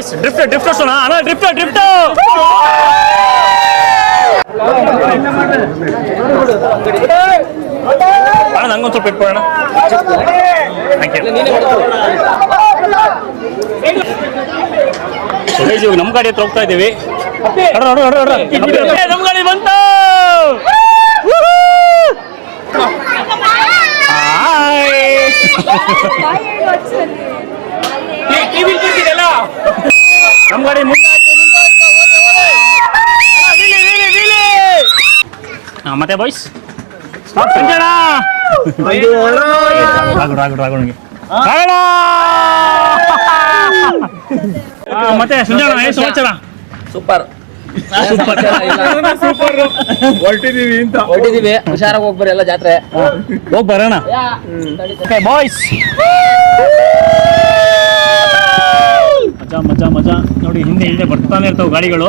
Boys drift ಅಣ್ಣ drift ಅಣ್ಣ ನಂಗೊಂದು ಸ್ವಲ್ಪ ಇಟ್ಕೊಳ್ಳೋಣ. ಇವಾಗ ನಮ್ಮ ಗಾಡಿ ಹತ್ರ ಹೋಗ್ತಾ ಇದ್ದೀವಿ. ನಮ್ಮ ಗಾಡಿ ಬಂತು. ನಮ್ಮ ಗಾಡಿ ಮುಂದೆ ಮತ್ತೆ ಬಾಯ್ಸ್ ಸಂಜಣ ಮತ್ತೆ ಸಂಜಣ ಏನು ಸಮಾಚಾರ? ಸೂಪರ್ ಹೊರಟಿದೀವಿ ಹುಷಾರಾಗಿ ಹೋಗ್ಬರಿ ಎಲ್ಲ ಜಾತ್ರೆ ಹೋಗಿ ಬರೋಣ ಬಾಯ್ಸ್. ಮಜಾ ನೋಡಿ, ಹಿಂದೆ ಬರ್ತಾನೆ ಇರ್ತಾವೆ ಗಾಡಿಗಳು.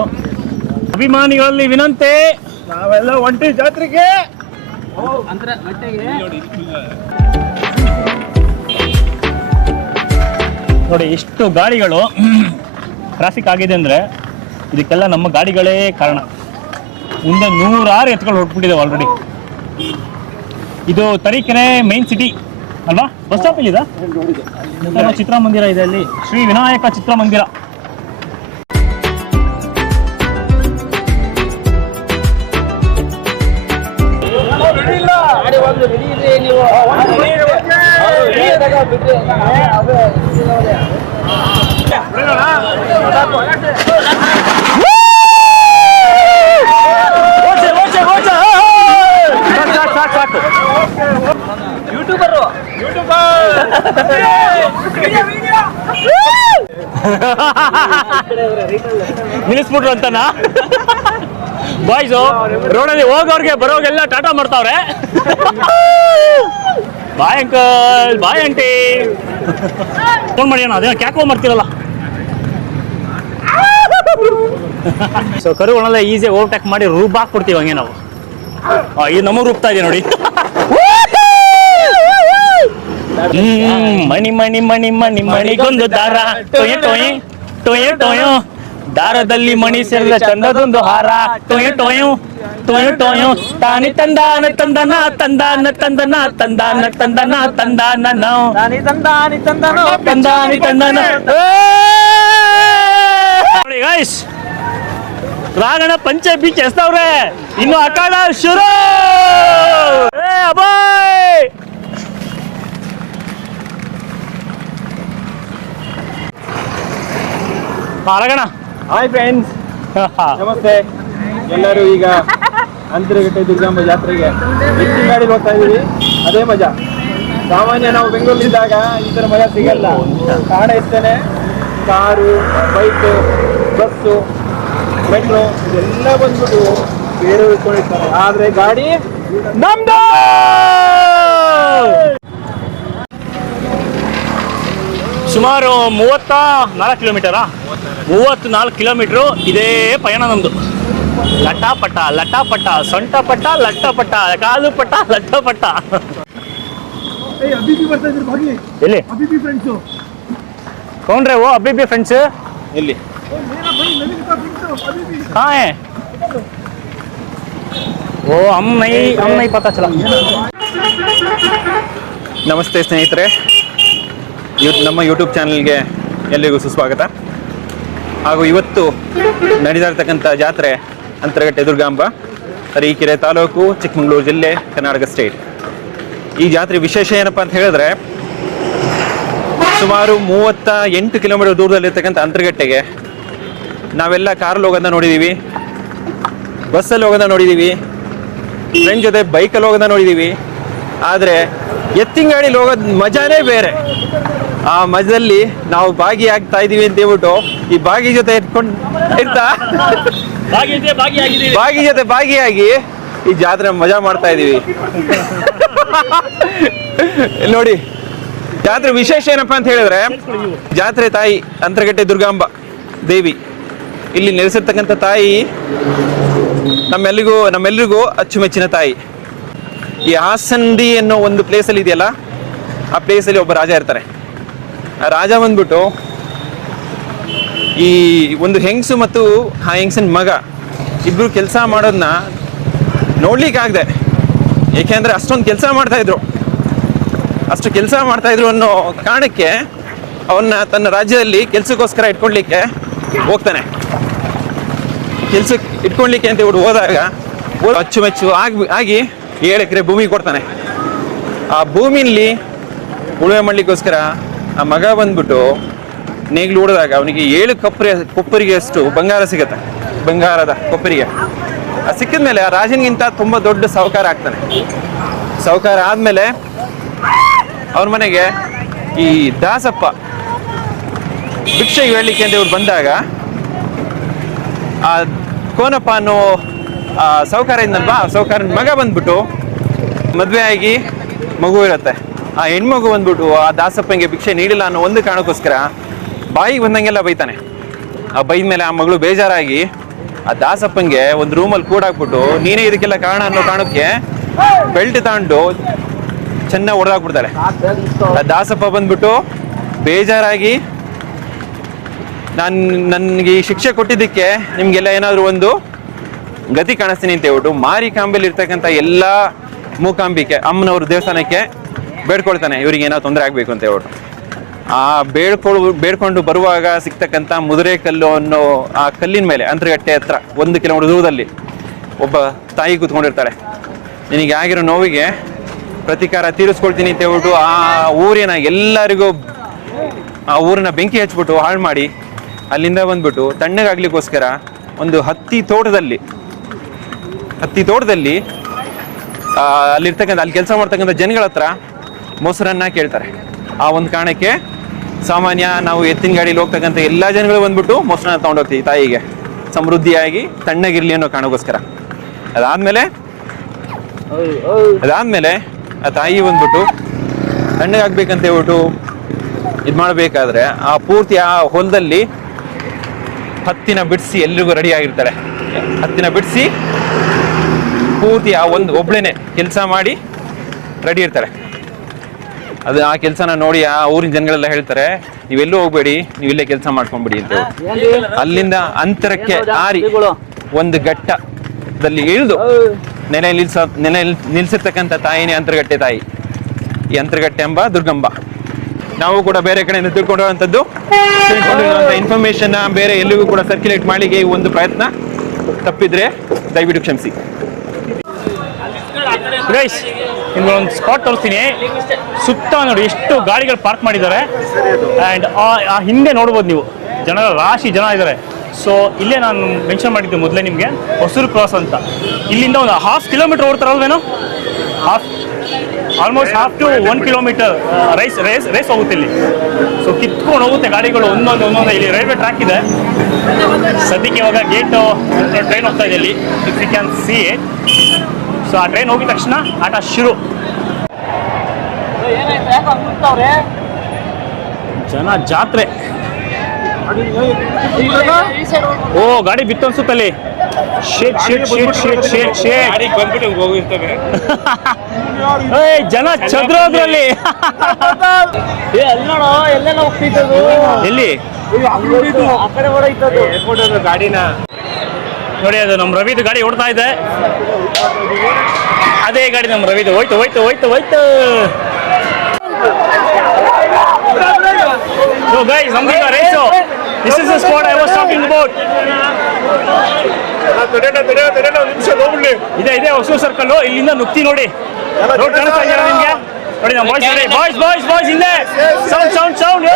ಅಭಿಮಾನಿಗಳಲ್ಲಿ ವಿನಂತಿ, ನಾವೆಲ್ಲ ಒಂಟಿ ಜಾತ್ರೆಗೆ ನೋಡಿ ಎಷ್ಟು ಗಾಡಿಗಳು ಟ್ರಾಫಿಕ್ ಆಗಿದೆ ಅಂದ್ರೆ ಇದಕ್ಕೆಲ್ಲ ನಮ್ಮ ಗಾಡಿಗಳೇ ಕಾರಣ. ಮುಂದೆ 100 ಎತ್ಗಳು ಹೊರಟ್ಬಿಟ್ಟಿದ್ದಾವೆ ಆಲ್ರೆಡಿ. ಇದು ತರೀಕೆರೆ ಮೈನ್ ಸಿಟಿ ಅಲ್ವಾ? ಬಸ್ ಸ್ಟಾಪ್ ಇಲ್ಲಿದೆ, ಚಿತ್ರಮಂದಿರ ಇದೆ ಅಲ್ಲಿ, ಶ್ರೀ ವಿನಾಯಕ ಚಿತ್ರಮಂದಿರ. ನಿಲ್ಲಿಸ್ಬಿಟ್ರು ಅಂತನಾ ಬಾಯ್ಸು? ರೋಡಲ್ಲಿ ಹೋಗೋರ್ಗೆ ಬರೋಗೆಲ್ಲ ಟಾಟಾ ಮಾಡ್ತಾವ್ರೆ. Bye uncle, bye aunty phone ಮಾಡಿ ಅಣ್ಣ, ಅದೇನೋ ಕ್ಯಾಕೋ ಮಾಡ್ತಿರಲ್ಲ. ಸೊ ಕರುಗಳನ್ನೆಲ್ಲ ಈಸಿಯಾಗಿ ಓವರ್ಟೇಕ್ ಮಾಡಿ ರೂಪ್ ಹಾಕ್ಬಿಡ್ತೀವಿ ಹಂಗೆ ನಾವು. ಇದು ನಮಗೆ ರೂಪ್ತಾ ಇದೆ ನೋಡಿ. ಮಣಿಗೊಂದು ದಾರ, ಟೊಯ್ ದಾರದಲ್ಲಿ ಮಣಿ ಸೇರಿದ ಚಂದದೊಂದು ಹಾರ, ಟೊಯ್ ತಾನಿ ತಂದಾನ ನೋಡಿ ಗೈಸ್, ರಾಗಣ ಪಂಚೆ ಬೀಚ್ ಎಸ್ತವ್ರೆ, ಇನ್ನು ಅಖಾಡ ಶುರು. ಅಬಾಯ್ ರಾಗಣ. ಹಾಯ್ ಫ್ರೆಂಡ್ಸ್, ನಮಸ್ತೆ. ಎಲ್ಲರೂ ಈಗ ಅಂತರಗಟ್ಟೆ ದುರ್ಗಾಂಬ ಜಾತ್ರೆಗೆ ಎತ್ತಿನ ಗಾಡಿ ಹೋಗ್ತಾ ಇದೀವಿ. ಅದೇ ಮಜಾ. ಸಾಮಾನ್ಯ ನಾವು ಬೆಂಗಳೂರಿದ್ದಾಗ ಈ ಥರ ಮಜಾ ಸಿಗಲ್ಲ. ಕಾಡ ಇರ್ತೇನೆ, ಕಾರು, ಬೈಕ್, ಬಸ್ಸು, ಮೆಟ್ರೋ ಇದೆಲ್ಲ ಬಂದ್ಬಿಟ್ಟು ಬೇರೆ ಇಟ್ಕೊಂಡಿರ್ತಾರೆ. ಆದ್ರೆ ಗಾಡಿ ನಮ್ದು. ಸುಮಾರು 34 ಕಿಲೋಮೀಟರಾ? 34 ಕಿಲೋಮೀಟ್ರು ಇದೇ ಪಯಣ ನಮ್ದು. ಲಟಾಪಟ ಸೊಂಟ ಪಟ್ಟ, ಲಟ್ಟಪಟ, ಕಾಲು ಪಟ್ಟ, ಲಟ್ಟಪಟ. ಎಲ್ಲಿ ಕೌಂಡ್ರೆ? ಓ ಅಬಿಬಿ ಫ್ರೆಂಡ್ಸ್ ಎಲ್ಲಿ? ಹಾ ಓ ಅಮ್ಮೈ ಪತ ಚಲ. ನಮಸ್ತೆ ಸ್ನೇಹಿತರೆ, ನಮ್ಮ ಯೂಟ್ಯೂಬ್ ಚಾನಲ್ಗೆ ಎಲ್ಲರಿಗೂ ಸುಸ್ವಾಗತ. ಹಾಗೂ ಇವತ್ತು ನಡೀತಾ ಇರ್ತಕ್ಕಂಥ ಜಾತ್ರೆ ಅಂತರಗಟ್ಟೆ ದುರ್ಗಾಂಬ, ತರೀಕೆರೆ ತಾಲೂಕು, ಚಿಕ್ಕಮಗಳೂರು ಜಿಲ್ಲೆ, ಕರ್ನಾಟಕ ಸ್ಟೇಟ್. ಈ ಜಾತ್ರೆ ವಿಶೇಷ ಏನಪ್ಪ ಅಂತ ಹೇಳಿದ್ರೆ, ಸುಮಾರು 38 ಕಿಲೋಮೀಟರ್ ದೂರದಲ್ಲಿರ್ತಕ್ಕಂಥ ಅಂತರಗಟ್ಟೆಗೆ ನಾವೆಲ್ಲ ಕಾರಲ್ಲಿ ಹೋಗೋದನ್ನ ನೋಡಿದ್ದೀವಿ, ಬಸ್ಸಲ್ಲಿ ಹೋಗೋದನ್ನ ನೋಡಿದ್ದೀವಿ, ಫ್ರೆಂಡ್ ಜೊತೆ ಬೈಕಲ್ಲಿ ಹೋಗೋದನ್ನ ನೋಡಿದ್ದೀವಿ. ಆದರೆ ಎತ್ತಿನ ಗಾಡಿಲಿ ಹೋಗೋದು ಮಜಾನೇ ಬೇರೆ. ಆ ಮಜದಲ್ಲಿ ನಾವು ಭಾಗಿಯಾಗ್ತಾ ಇದೀವಿ ಅಂತ ಹೇಳ್ಬಿಟ್ಟು ಈ ಭಾಗಿ ಜೊತೆ ಇಟ್ಕೊಂಡು ಭಾಗಿ ಜೊತೆ ಭಾಗಿಯಾಗಿ ಈ ಜಾತ್ರೆ ಮಜಾ ಮಾಡ್ತಾ ಇದೀವಿ. ನೋಡಿ, ಜಾತ್ರೆ ವಿಶೇಷ ಏನಪ್ಪಾ ಅಂತ ಹೇಳಿದ್ರೆ, ಜಾತ್ರೆ ತಾಯಿ ಅಂತರಗಟ್ಟೆ ದುರ್ಗಾಂಬ ದೇವಿ ಇಲ್ಲಿ ನೆಲೆಸಿರ್ತಕ್ಕಂಥ ತಾಯಿ ನಮ್ಮೆಲ್ಲರಿಗೂ ಅಚ್ಚುಮೆಚ್ಚಿನ ತಾಯಿ. ಈ ಹಾಸಂದಿ ಅನ್ನೋ ಒಂದು ಪ್ಲೇಸಲ್ಲಿ ಇದೆಯಲ್ಲ, ಆ ಪ್ಲೇಸಲ್ಲಿ ಒಬ್ಬ ರಾಜ ಇರ್ತಾರೆ. ಆ ರಾಜ ಬಂದ್ಬಿಟ್ಟು ಈ ಒಂದು ಹೆಂಗಸು ಮತ್ತು ಆ ಹೆಂಗಸಿನ ಮಗ ಇಬ್ರು ಕೆಲಸ ಮಾಡೋದನ್ನ ನೋಡ್ಲಿಕ್ಕಾಗದೆ, ಏಕೆಂದ್ರೆ ಅಷ್ಟೊಂದು ಕೆಲಸ ಮಾಡ್ತಾಯಿದ್ರು. ಅಷ್ಟು ಕೆಲಸ ಮಾಡ್ತಾಯಿದ್ರು ಅನ್ನೋ ಕಾರಣಕ್ಕೆ ಅವನ್ನ ತನ್ನ ರಾಜ್ಯದಲ್ಲಿ ಕೆಲಸಕ್ಕೋಸ್ಕರ ಇಟ್ಕೊಳ್ಲಿಕ್ಕೆ ಹೋಗ್ತಾನೆ. ಕೆಲ್ಸಕ್ಕೆ ಇಟ್ಕೊಳ್ಲಿಕ್ಕೆ ಅಂತ ಇವ್ರು ಹೋದಾಗ ಅಚ್ಚುಮೆಚ್ಚು ಆಗಿ 7 ಎಕರೆ ಭೂಮಿ ಕೊಡ್ತಾನೆ. ಆ ಭೂಮಿಲಿ ಉಳುಮೆ ಮಾಡ್ಲಿಕ್ಕೋಸ್ಕರ ಆ ಮಗ ಬಂದ್ಬಿಟ್ಟು ನೇಗ್ಲು ಹೊಡೆದಾಗ ಅವನಿಗೆ 7 ಕೊಪ್ಪರಿಗೆ ಅಷ್ಟು ಬಂಗಾರ ಸಿಗತ್ತೆ. ಬಂಗಾರದ ಕೊಪ್ಪರಿಗೆ ಸಿಕ್ಕಿದ ಮೇಲೆ ಆ ರಾಜನಿಗಿಂತ ತುಂಬ ದೊಡ್ಡ ಸಾಹುಕಾರ ಆಗ್ತಾನೆ. ಸಾಹುಕಾರ ಆದಮೇಲೆ ಅವ್ರ ಮನೆಗೆ ಈ ದಾಸಪ್ಪ ಭಿಕ್ಷೆಗೆ ಹೇಳಲಿಕ್ಕೆ ಅಂತ ಇವ್ರು ಬಂದಾಗ ಆ ಕೋನಪ್ಪ ಅನ್ನೋ ಸಾಹುಕಾರ ಇದ್ನಲ್ವಾ, ಆ ಸಾಹುಕಾರನ ಮಗ ಬಂದ್ಬಿಟ್ಟು ಮದುವೆ ಆಗಿ ಮಗು ಇರುತ್ತೆ. ಆ ಹೆಣ್ಮಗು ಬಂದ್ಬಿಟ್ಟು ಆ ದಾಸಪ್ಪಂಗೆ ಭಿಕ್ಷೆ ನೀಡಿಲ್ಲ ಅನ್ನೋ ಒಂದು ಕಾರಣಕ್ಕೋಸ್ಕರ ಬಾಯಿಗೆ ಬಂದಂಗೆಲ್ಲ ಬೈತಾನೆ. ಆ ಬೈದ ಮೇಲೆ ಆ ಮಗಳು ಬೇಜಾರಾಗಿ ಆ ದಾಸಪ್ಪಂಗೆ ಒಂದು ರೂಮಲ್ಲಿ ಕೂಡಾಕ್ಬಿಟ್ಟು ನೀನೇ ಇದಕ್ಕೆಲ್ಲ ಕಾರಣ ಅನ್ನೋ ಕಾರಣಕ್ಕೆ ಬೆಲ್ಟ್ ತಗೊಂಡು ಚೆನ್ನಾಗಿ ಹೊಡೆದಾಕ್ಬಿಡ್ತಾಳೆ. ಆ ದಾಸಪ್ಪ ಬಂದ್ಬಿಟ್ಟು ಬೇಜಾರಾಗಿ ನನಗೆ ಈ ಶಿಕ್ಷೆ ಕೊಟ್ಟಿದ್ದಕ್ಕೆ ನಿಮ್ಗೆಲ್ಲ ಏನಾದರೂ ಒಂದು ಗತಿ ಕಾಣಿಸ್ತೀನಿ ಅಂತ ಹೇಳ್ಬಿಟ್ಟು ಮಾರಿಕಾಂಬೆಲಿ ಇರ್ತಕ್ಕಂಥ ಎಲ್ಲ ಮೂಕಾಂಬಿಕೆ ಅಮ್ಮನವ್ರ ದೇವಸ್ಥಾನಕ್ಕೆ ಬೇಡ್ಕೊಳ್ತಾನೆ, ಇವ್ರಿಗೆ ಏನೋ ತೊಂದರೆ ಆಗಬೇಕು ಅಂತ ಹೇಳ್ಬಿಟ್ಟು. ಆ ಬೇಡ್ಕೊಂಡು ಬರುವಾಗ ಸಿಗ್ತಕ್ಕಂಥ ಮುದುರೆ ಕಲ್ಲು ಅನ್ನೋ ಆ ಕಲ್ಲಿನ ಮೇಲೆ ಅಂತರಗಟ್ಟೆ ಹತ್ರ 1 ಕಿಲೋಮೀಟರ್ ದೂರದಲ್ಲಿ ಒಬ್ಬ ತಾಯಿ ಕೂತ್ಕೊಂಡಿರ್ತಾಳೆ. ನಿನಗೆ ಆಗಿರೋ ನೋವಿಗೆ ಪ್ರತೀಕಾರ ತೀರಿಸ್ಕೊಳ್ತೀನಿ ಅಂತ ಹೇಳ್ಬಿಟ್ಟು ಆ ಊರಿನ ಎಲ್ಲರಿಗೂ ಆ ಊರಿನ ಬೆಂಕಿ ಹಚ್ಬಿಟ್ಟು ಹಾಳು ಮಾಡಿ ಅಲ್ಲಿಂದ ಬಂದ್ಬಿಟ್ಟು ತಣ್ಣಗಾಗ್ಲಿಕ್ಕೋಸ್ಕರ ಒಂದು ಹತ್ತಿ ತೋಟದಲ್ಲಿ ಅಲ್ಲಿ ಕೆಲಸ ಮಾಡ್ತಕ್ಕಂಥ ಜನಗಳ ಹತ್ರ ಮೊಸರನ್ನ ಕೇಳ್ತಾರೆ. ಆ ಒಂದು ಕಾರಣಕ್ಕೆ ಸಾಮಾನ್ಯ ನಾವು ಎತ್ತಿನ ಗಾಡಿಲಿ ಹೋಗ್ತಕ್ಕಂಥ ಎಲ್ಲ ಜನಗಳು ಬಂದ್ಬಿಟ್ಟು ಮೊಸರನ್ನ ತೊಗೊಂಡೋಗ್ತೀವಿ ತಾಯಿಗೆ ಸಮೃದ್ಧಿಯಾಗಿ ತಣ್ಣಗಿರ್ಲಿ ಅನ್ನೋ ಕಾರಣಕ್ಕೋಸ್ಕರ. ಅದಾದ್ಮೇಲೆ ಆ ತಾಯಿ ಬಂದ್ಬಿಟ್ಟು ತಣ್ಣಗಾಗ್ಬೇಕಂತ ಹೇಳ್ಬಿಟ್ಟು ಇದು ಮಾಡಬೇಕಾದ್ರೆ ಆ ಪೂರ್ತಿ ಆ ಹೊಲದಲ್ಲಿ ಹತ್ತಿನ ಬಿಡಿಸಿ ಎಲ್ರಿಗೂ ರೆಡಿ ಆಗಿರ್ತಾರೆ. ಹತ್ತಿನ ಬಿಡಿಸಿ ಪೂರ್ತಿ ಆ ಒಬ್ಳೇನೆ ಕೆಲಸ ಮಾಡಿ ರೆಡಿ ಇರ್ತಾರೆ. ಅದು ಆ ಕೆಲಸನ ನೋಡಿ ಆ ಊರಿನ ಜನಗಳೆಲ್ಲ ಹೇಳ್ತಾರೆ, ನೀವೆಲ್ಲೂ ಹೋಗ್ಬೇಡಿ, ನೀವಿಲ್ಲೇ ಕೆಲಸ ಮಾಡ್ಕೊಂಡ್ಬಿಡಿ ಅಂತ. ಅಲ್ಲಿಂದ ಅಂತರಕ್ಕೆ ಆರಿ ಒಂದು ಘಟ್ಟದಲ್ಲಿ ಇಳಿದು ನೆನೆ ನಿಲ್ಸಿರ್ತಕ್ಕಂಥ ತಾಯಿನೇ ಅಂತರಗಟ್ಟೆ ತಾಯಿ. ಈ ಅಂತರಗಟ್ಟೆ ಎಂಬ ದುರ್ಗಂಬ. ನಾವು ಕೂಡ ಬೇರೆ ಕಡೆಯಿಂದ ತಿಳ್ಕೊಂಡಿರುವಂಥದ್ದು ಇನ್ಫಾರ್ಮೇಶನ್ ಬೇರೆ ಎಲ್ಲಿಗೂ ಕೂಡ ಸರ್ಕ್ಯುಲೇಟ್ ಮಾಡಲಿಕ್ಕೆ ಈ ಒಂದು ಪ್ರಯತ್ನ ತಪ್ಪಿದ್ರೆ ದಯವಿಟ್ಟು ಕ್ಷಮಿಸಿ. ಗೈಸ್, ನಿಮ್ಗೆ ಒಂದು ಸ್ಪಾಟ್ ತೋರಿಸ್ತೀನಿ. ಸುತ್ತ ನೋಡಿ ಎಷ್ಟು ಗಾಡಿಗಳು ಪಾರ್ಕ್ ಮಾಡಿದ್ದಾರೆ. ಆ್ಯಂಡ್ ಆ ಹಿಂದೆ ನೋಡ್ಬೋದು ನೀವು, ರಾಶಿ ಜನ ಇದ್ದಾರೆ. ಸೊ ಇಲ್ಲೇ ನಾನು ಮೆನ್ಷನ್ ಮಾಡಿದ್ದೆ ಮೊದಲೇ ನಿಮಗೆ, ಹೊಸೂರು ಕ್ರಾಸ್ ಅಂತ. ಇಲ್ಲಿಂದ ಒಂದು 1/2 ಕಿಲೋಮೀಟರ್ ಓಡ್ತಾರಲ್ವೇನೋ, ಆಲ್ಮೋಸ್ಟ್ 1/2 to 1 ಕಿಲೋಮೀಟರ್ ರೇಸ್ ಹೋಗುತ್ತೆ ಇಲ್ಲಿ. ಸೊ ಕಿತ್ಕೊಂಡು ಹೋಗುತ್ತೆ ಗಾಡಿಗಳು ಒಂದೊಂದು. ಇಲ್ಲಿ ರೈಲ್ವೆ ಟ್ರ್ಯಾಕ್ ಇದೆ. ಸದ್ಯಕ್ಕೆ ಇವಾಗ ಗೇಟು ಟ್ರೈನ್ ಹೋಗ್ತಾ ಇದೆ ಇಲ್ಲಿ, if you can see it. So ಆ ಟ್ರೈನ್ ಹೋಗಿದ ತಕ್ಷಣ ಆಟ ಶುರು. ಜನ ಜಾತ್ರೆ. ಓ ಗಾಡಿ ಬಿತ್ತು ಅನ್ಸುತ್ತಲ್ಲಿ. ಜನ ಚದ್ರೋದ್ರಲ್ಲಿ. ಎಲ್ಲಿ ಗಾಡಿನ ನೋಡಿ, ಅದು ನಮ್ಮ ರವಿದು ಗಾಡಿ ಓಡ್ತಾ ಇದೆ. ಅದೇ ಗಾಡಿ ನಮ್ಮ ರವಿದು. ಹೋಯ್ತು. So guys, ನಮ್ಗೆ race. This is the spot I was talking about. ಇದೆ ಹೊಸೂರು ಸರ್ಕಲ್. ಇಲ್ಲಿಂದ ನುಗ್ತಿ ನೋಡಿ, ರೋಡ್ ಕಾಣಿಸ್ತಾ ಇದೆಯಲ್ಲ ನಿಮ್ಗೆ? ನೋಡಿ ನಮ್ಮ ಬಾಯ್ಸ್ ಹಿಂದೆ. ಸೌಂಡ್.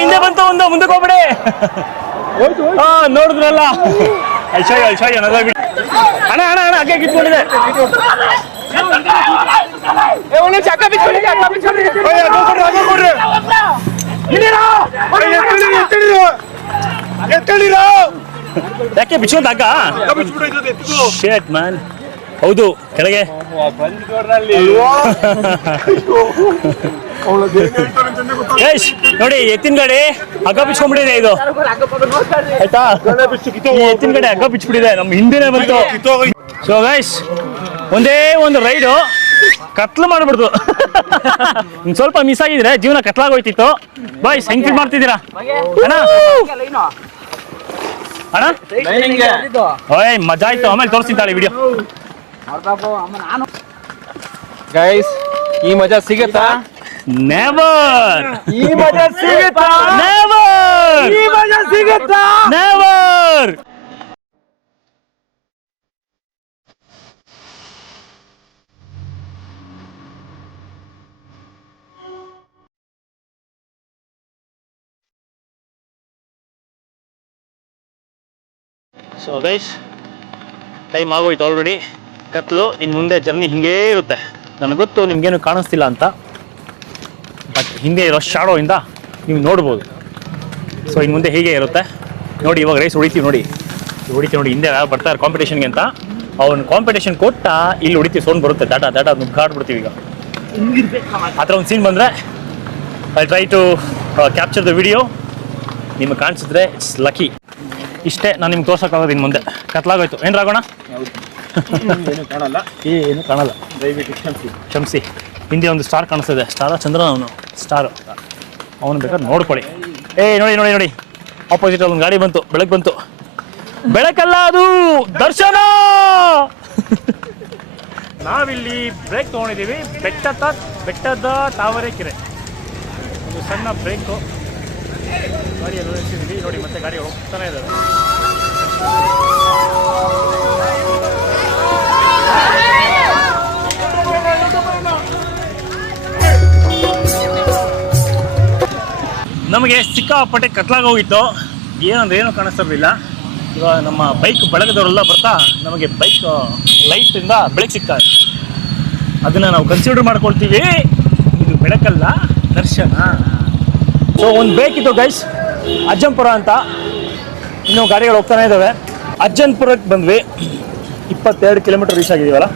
ಹಿಂದೆ ಬಂತು ಒಂದು, ಮುಂದಕ್ಕೆ ಹೋಗ್ಬಿಡಿ. ನೋಡಿದ್ರಲ್ಲ, ಅಯ್ಯೋ ಅಣ್ಣ ಅಕ್ಕೆ ಕಿತ್ಕೊಂಡಿದೆ. ಯಾಕೆ ಬಿಚ್ಚೋದು ಹಗ್ಗ? ಶೇಟ್ ಮ್ಯಾನ್. ಹೌದು, ಕೆಳಗೆ ಯಶ್ ನೋಡಿ, ಎತ್ತಿನ ಗಾಡಿ ಹಗ್ಗ ಬಿಚ್ಕೊಂಡ್ಬಿಟ್ಟಿದೆ ಇದು, ಆಯ್ತಾ? ಈ ಎತ್ತಿನ ಗಾಡಿ ಹಗ್ಗ ಬಿಚ್ಬಿಟ್ಟಿದೆ, ನಮ್ಮ ಹಿಂದೆನೆ ಬಂತು. ಸೊ ಗೈಸ್, ಒಂದೇ ಒಂದು ರೈಡು ಕತ್ಲು ಮಾಡ್ಬಿಡ್ತು. ಸ್ವಲ್ಪ ಮಿಸ್ ಆಗಿದ್ರೆ ಜೀವನ ಕತ್ಲಾಗೋಯ್ತಿತ್ತು. ಬಾಯ್ಸ್, ಹೆಂಗ್ ಫೀಲ್ ಮಾಡ್ತಿದ್ದೀರಾ ಅಣ್ಣ? ಅಣ್ಣ ಓಯ್ ಮಜಾ ಆಯ್ತು. ಆಮೇಲೆ ತೋರಿಸ್ತಿದ್ದಾಳೆ ವಿಡಿಯೋ. ಗೈಸ್, ಈ ಮಜಾ ಸಿಗತ್ತಾ? ನೆವರ್. ಈ ಮಜಾ ಸಿಗತ್ತಾ? ನೆವರ್. ಈ ಮಜಾ ಸಿಗತ್ತಾ? ನೆವರ್. ಸೊ ಗೈಸ್, ಟೈಮ್ ಆಗೋಯ್ತು ಆಲ್ರೆಡಿ. ಕತ್ಲು, ಇನ್ನು ಮುಂದೆ ಜರ್ನಿ ಹಿಂಗೇ ಇರುತ್ತೆ. ನನಗೆ ಗೊತ್ತು ನಿಮ್ಗೇನು ಕಾಣಿಸ್ತಿಲ್ಲ ಅಂತ, ಬಟ್ ಹಿಂದೆ ಇರೋ ಶಾಡೋ ಇಂದ ನೀವು ನೋಡ್ಬೋದು. ಸೊ ಇನ್ನು ಮುಂದೆ ಹೀಗೆ ಇರುತ್ತೆ ನೋಡಿ. ಇವಾಗ ರೈಸ್ ಹೊಡಿತೀವಿ ನೋಡಿ, ಹಿಂದೆ ಬರ್ತಾರೆ ಕಾಂಪಿಟೇಷನ್ಗೆ ಅಂತ. ಅವ್ನು ಕಾಂಪಿಟೇಷನ್ ಕೊಟ್ಟ ಇಲ್ಲಿ ಹೊಡಿತೀವಿ, ಸೌಂಡ್ ಬರುತ್ತೆ, ದಾಟ ನುಗ್ಗಾಡ್ಬಿಡ್ತೀವಿ. ಈಗ ಆ ಥರ ಒಂದು ಸೀನ್ ಬಂದರೆ I try to capture the video. ನಿಮಗೆ ಕಾಣಿಸಿದ್ರೆ ಇಟ್ಸ್ ಲಕ್ಕಿ. ಇಷ್ಟೇ ನಾನು ನಿಮ್ಗೆ ತೋರ್ಸೋಕ್ಕಾಗೋದು. ಇನ್ನು ಮುಂದೆ ಕತ್ಲಾಗೋಯ್ತು. ಏನು ರಾಗೋಣ? ಏನು ಕಾಣಲ್ಲ, ಏನು ಕಾಣಲ್ಲ, ದಯವಿಟ್ಟು ಕ್ಷಮಿಸಿ. ಹಿಂದೆ ಒಂದು ಸ್ಟಾರ್ ಕಾಣಿಸ್ತಿದೆ. ಸ್ಟಾರ ಚಂದ್ರನ, ಅವನು ಸ್ಟಾರು. ಅವನು ಬೇಕಾದ್ರೆ ನೋಡ್ಕೊಳ್ಳಿ. ನೋಡಿ, ಆಪೋಸಿಟ್ ಒಂದು ಗಾಡಿ ಬಂತು, ಬೆಳಕಲ್ಲ ಅದು ದರ್ಶನ. ನಾವಿಲ್ಲಿ ಬ್ರೇಕ್ ತೊಗೊಂಡಿದ್ದೀವಿ, ಬೆಟ್ಟದ ತಾವರೆಕೆರೆ. ಒಂದು ಸಣ್ಣ ಬ್ರೇಕು ಗಾಡಿಯಲ್ಲಿ ನಿಲ್ಲಿಸಿದ್ದೀವಿ ನೋಡಿ. ಮತ್ತೆ ಗಾಡಿ ಹೋಗ್ತಾನೆ ಇದ್ದಾವೆ. ನಮಗೆ ಸಿಕ್ಕಾಪಟ್ಟೆ ಕತ್ಲಾಗ ಹೋಗಿತ್ತು. ಏನೂ ಕಾಣಿಸ್ತಿರಲಿಲ್ಲ. ಇವಾಗ ನಮ್ಮ ಬೈಕ್ ಬೆಳಗದವರೆಲ್ಲ ಬರ್ತಾ ನಮಗೆ ಬೈಕ್ ಲೈಟಿಂದ ಬೆಳಕು ಸಿಗ್ತಾ ಇದೆ. ಅದನ್ನು ನಾವು ಕನ್ಸಿಡರ್ ಮಾಡ್ಕೊಳ್ತೀವಿ. ಇದು ಬೆಳಕಲ್ಲ, ದರ್ಶನ. ಸೊ ಒಂದು ಬೇಕಿತ್ತು ಗೈಸ್, ಅಜ್ಜಂಪುರ ಅಂತ. ಇನ್ನೂ ಗಾಡಿಗಳು ಹೋಗ್ತಾನೆ ಇದ್ದಾವೆ. ಅಜ್ಜಂಪುರಕ್ಕೆ ಬಂದ್ವಿ. 22 ಕಿಲೋಮೀಟರ್ ರೀಚ್ ಆಗಿದ್ದೀವಲ್ಲ?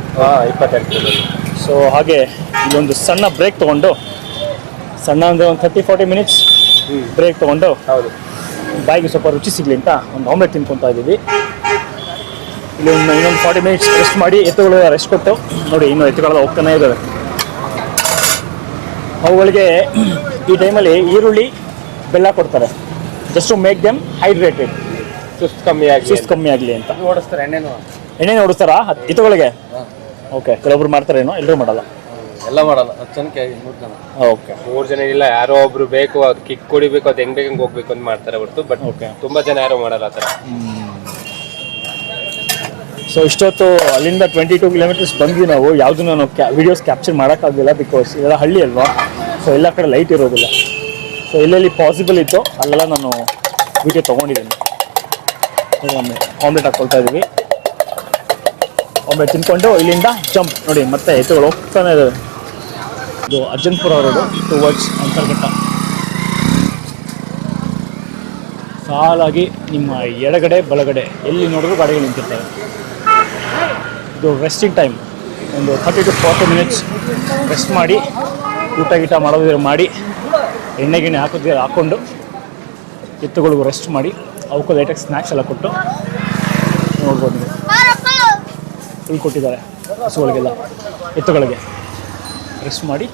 22 ಕಿಲೋಮೀಟರ್. ಸೊ ಹಾಗೆ ಇಲ್ಲೊಂದು ಸಣ್ಣ ಬ್ರೇಕ್ ತೊಗೊಂಡು, ಸಣ್ಣ ಅಂದರೆ ಒಂದು 30-40 ಮಿನಿಟ್ಸ್ ಬ್ರೇಕ್ ತೊಗೊಂಡು, ಹೌದು, ಬಾಯಿಗೆ ಸ್ವಲ್ಪ ರುಚಿ ಸಿಗಲಿ ಅಂತ ಒಂದು ಆಮ್ಲೆಟ್ ತಿನ್ಕೊತಾ ಇದ್ದೀವಿ. ಇಲ್ಲಿ ಇನ್ನೊಂದು 40 ಮಿನಿಟ್ಸ್ ರೆಸ್ಟ್ ಮಾಡಿ, ಎತ್ತುಗಳು ರೆಸ್ಟ್ ಕೊಟ್ಟು ನೋಡಿ, ಇನ್ನೂ ಎತ್ತುಗಳೆಲ್ಲ ಹೋಗ್ತಾನೆ ಇದ್ದಾವೆ. ಅವುಗಳಿಗೆ ಈ ಟೈಮಲ್ಲಿ ಈರುಳ್ಳಿ, ಬೆಲ್ಲ ಕೊಡ್ತಾರೆ, just to make them hydrated, ಸುಸ್ತು ಕಮ್ಮಿ ಆಗಲಿ ಅಂತ. ಓಡಿಸ್ತಾರೆ ಎಣ್ಣೆ ಓಡಿಸ್ತಾರಾ ಎತ್ತುಗಳಿಗೆ? ಓಕೆ, ಕೆಲವೊಬ್ರು ಮಾಡ್ತಾರೇನೋ, ಎಲ್ಲರೂ ಮಾಡಲ್ಲ. ಎಲ್ಲ ಮಾಡಲ್ಲ. 10 ಜನಕ್ಕೆ 3 ಜನ. ಓಕೆ, 3 ಜನ ಇಲ್ಲ, ಯಾರೋ ಒಬ್ರು ಬೇಕು, ಅದು ಕಿಕ್ ಕುಡಿಬೇಕು, ಅದು ಹೆಂಗ್ ಬೇಕಂಗೆ ಹೋಗ್ಬೇಕು ಅಂತ ಮಾಡ್ತಾರೆ ಹೊರತು. ಬಟ್ ಓಕೆ, ತುಂಬಾ ಜನ ಯಾರೋ ಮಾಡಲ್ಲ ಆ ಥರ. ಸೊ ಇಷ್ಟೊತ್ತು ಅಲ್ಲಿಂದ 22 ಕಿಲೋಮೀಟರ್ಸ್ ಬಂದ್ವಿ ನಾವು. ಯಾವುದನ್ನು ನಾವು ವಿಡಿಯೋಸ್ ಕ್ಯಾಪ್ಚರ್ ಮಾಡೋಕ್ಕಾಗಲಿಲ್ಲ, ಬಿಕಾಸ್ ಇದೆಲ್ಲ ಹಳ್ಳಿ ಅಲ್ವಾ. ಸೊ ಎಲ್ಲ ಕಡೆ ಲೈಟ್ ಇರೋದಿಲ್ಲ. ಸೊ ಎಲ್ಲೆಲ್ಲಿ ಪಾಸಿಬಲ್ ಇತ್ತು ಅಲ್ಲೆಲ್ಲ ನಾನು ವಿಡಿಯೋ ತೊಗೊಂಡಿದ್ದೀನಿ. ಆಮ್ಲೆಟ್ ಹಾಕ್ಕೊಳ್ತಾ ಇದ್ದೀವಿ. ಆಮ್ಲೆಟ್ ತಿನ್ಕೊಂಡು ಇಲ್ಲಿಂದ ಜಂಪ್ ನೋಡಿ, ಮತ್ತೆ ಎತ್ತುಗಳು ಹೋಗ್ತಾನೆ ಇದ್ದಾವೆ. ಇದು ಅಜ್ಜಂಪುರ ರೋಡು ಟುವರ್ಡ್ಸ್ ಅಂತರ್ಘಟ್ಟ. ಸಾಲಾಗಿ ನಿಮ್ಮ ಎಡಗಡೆ ಬಲಗಡೆ ಎಲ್ಲಿ ನೋಡಿದ್ರು ಗಾಡಿಗಳು ನಿಂತಿರ್ತವೆ. ಇದು ರೆಸ್ಟಿಂಗ್ ಟೈಮ್. ಒಂದು 30 to 40 ಮಿನಿಟ್ಸ್ ರೆಸ್ಟ್ ಮಾಡಿ, ಊಟ ಗೀಟ ಮಾಡೋದಿದ್ರೆ ಮಾಡಿ, ಎಣ್ಣೆ ಗಿಣ್ಣೆ ಹಾಕೊಂಡು ಎತ್ತುಗಳಿಗೂ ರೆಸ್ಟ್ ಮಾಡಿ, ಅವಕ್ಕೂ ಲೈಟಾಗಿ ಸ್ನ್ಯಾಕ್ಸ್ ಎಲ್ಲ ಕೊಟ್ಟು ನೋಡ್ಬೋದು ನೀವು. ಫುಲ್ ಕೊಟ್ಟಿದ್ದಾರೆ ಹಸುಗಳಿಗೆಲ್ಲ, ಎತ್ತುಗಳಿಗೆ ರೆಸ್ಟ್ ಮಾಡಿ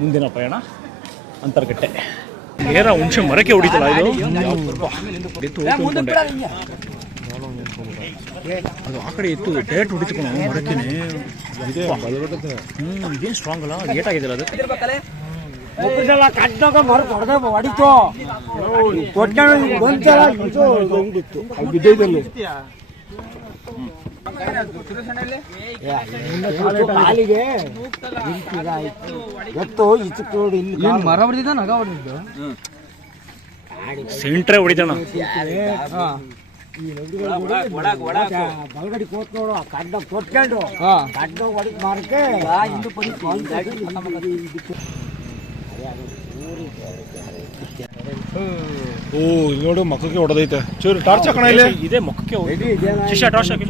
ಮುಂದಿನ ಪಯಣ ಅಂತರ್ಗಟ್ಟೆ. ನೇರ ಹುಣಸೆ ಮರಕ್ಕೆ ಹೊಡಿತಲ್ಲ ಇದು. ಅದು ಆ ಕಡೆ ಇತ್ತು, ಡೈರೆಕ್ಟ್ ಹೊಡಿತಕೊಂಡು ಮರಕ್ಕೇನೆ. ಇದೇನು ಸ್ಟ್ರಾಂಗ್ ಅಲ್ಲ, ಲೇಟ್ ಆಗಿದೆಯಲ್ಲ ಅದು. ಕಟ್ಟಾಗ ಮರ ಹೊಡೆದ ಹೊಡಿತು, ಕಾಲಿಗೆ ಎತ್ತು ಈಚಕ್ ನೋಡಿ ಮರ ಹೊಡೆದಿದ್ದ, ನಗ ಹೊಡೆದಿದ್ದು ಸೆಂಟ್ರೆ ಹೊಡಿತಣ. ಬಲಗಡಿ ಕೋತ್ ನೋಡು, ಕಡ್ಡ ಕೊಟ್ಕೊಂಡು ಕಡ್ಡ ಹೊಡಿದ್ ಮಾರಕ್ಕೆ ಓ ನೋಡು ಮಕ್ಕಳಿಗೆ ಹೊಡೆದೈತೆ ಚೂರು ಟಾರ್ಚ್ ಹಾಕೋಣ ಇಲ್ಲಿ ಇದೇ ಮುಖಕ್ಕೆ ಶಿಷ್ಯ ಟಾರ್ಚ್ ಹಾಕಿ